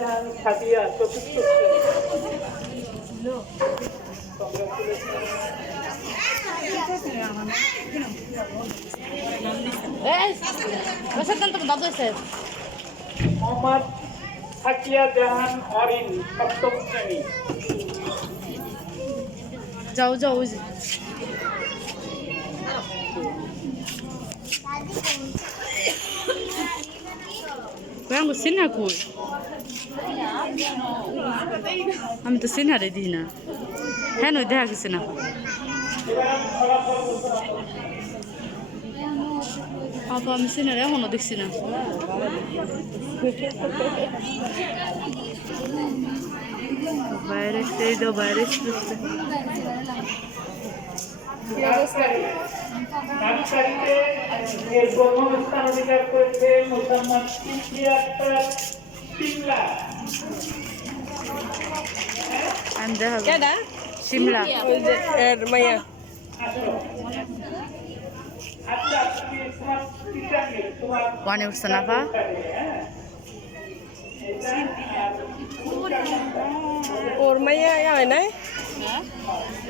জাহান সাদিয়া চতুর্থ শ্রেণী। মোহাম্মদ সাকিয়া জাহান অরিন সপ্তম শ্রেণী। যাও যাও চিনা কই আমি তো চিনারে দিই না হ্যাঁ নই দেখা গেছে না আপা আমি চিনারে এখনো দেখছি না বাইরে বাইরে নার্সারিতে এর প্রথম স্থান অধিকার করেছে মোসাম্মদ সিমলা। শিমলা ওয়ানে উঠছে না পা ওর মাইয়া হয় নাই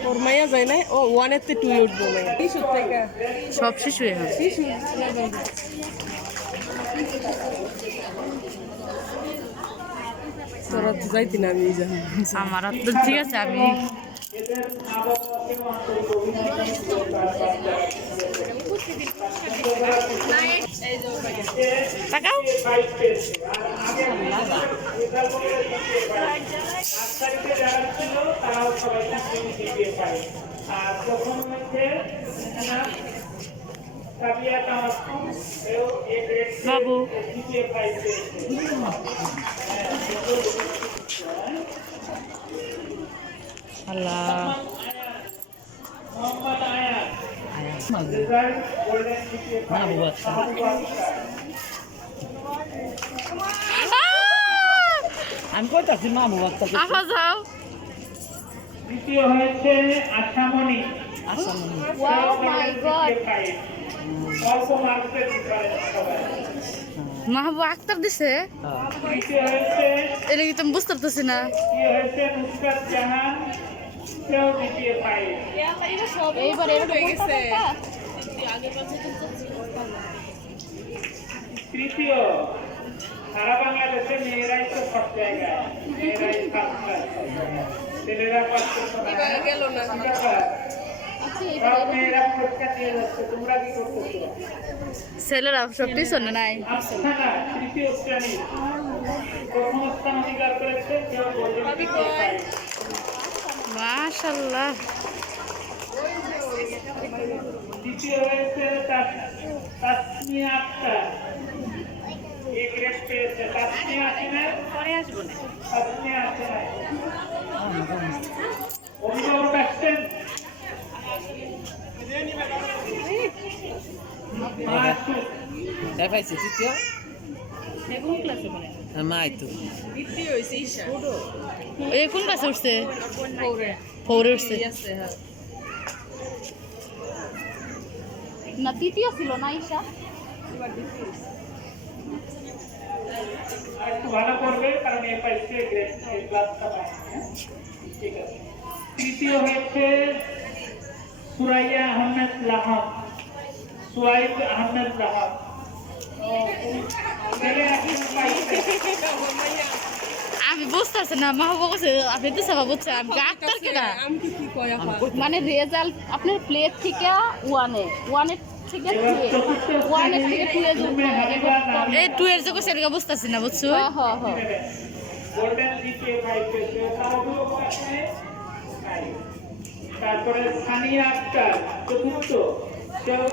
ওর মাইয়া যায় নাই ও ওয়ানেতে টু উঠবো মাইয়া শিশু থেকে সব শিশু এখন শিশু তোরা তো যাইতি না আমি জানি আমার তো ঠিক আছে আমি তাকাও বাবু আল্লাহ আমি কইতাছি মামু বাচ্চা আফা যাও দ্বিতীয় হয়েছে আশামণি। ওয়াও মাই গড অল্প মার্কের ডিফারেন্স সবাই। মাহবুব আক্তার দিছে তৃতীয় হয়েছে এটা কি তুমি বুঝতে পারতেছি না নুসরাত জাহান, সেও দ্বিতীয় পায়। এইবার এরকম গেছে তৃতীয় সারা বাংলাদেশে মেয়েরাই তো সব জায়গায়, মেয়েরাই ফার্স্ট ক্লাস, ছেলেরা ফার্স্ট ক্লাস গেল না সব মেয়েরা পুরস্কার দিয়ে যাচ্ছে। তোমরা কি করতেছো? ছেলেরা সব পিছনে নাই আফসানা তৃতীয় শ্রেণী প্রথম স্থান অধিকার করেছে, কেউ দ্বিতীয় পায়। মাশাআল্লাহ দ্বিতীয় হয়েছে তাসমিয়া আক্তার, এ গ্রেড পেয়েছে। তাসমিয়া আসে না, পরে আসবো না তাসমিয়া আসে না। অভিভাবক আসছেন, দেখাইছে তৃতীয় কোন ক্লাসে পড়ে মাই তো দ্বিতীয় হইছে ঈশা এই কোন ক্লাসে উঠছে ফোরে উঠছে না তৃতীয় ছিল না ঈশা একটু ভালো করবে, কারণ এ পাইছে গ্রেড ক্লাসটা পায়। ঠিক আছে। তৃতীয় হয়েছে সুরাইয়া আহমেদ লাহাব, সুয়াইব আহমেদ লাহাব। ছেলেরা কি পাইছে? আমি বুঝতেছি না মাহবুব কাছে আপনি তো সবাই বুঝছেন আমি আক্তার কিনা আমি কি কই আপা মানে রেজাল্ট আপনার প্লেট থেকে ওয়ানের থেকে ওয়ানের থেকে এই টু এর যোগ সেটা বুঝতেছি না বুঝছো গোল্ডেন জিকে পাইছে, তারপরে পাইছে। তারপরে সানিয়া আক্তার চতুর্থ, সেও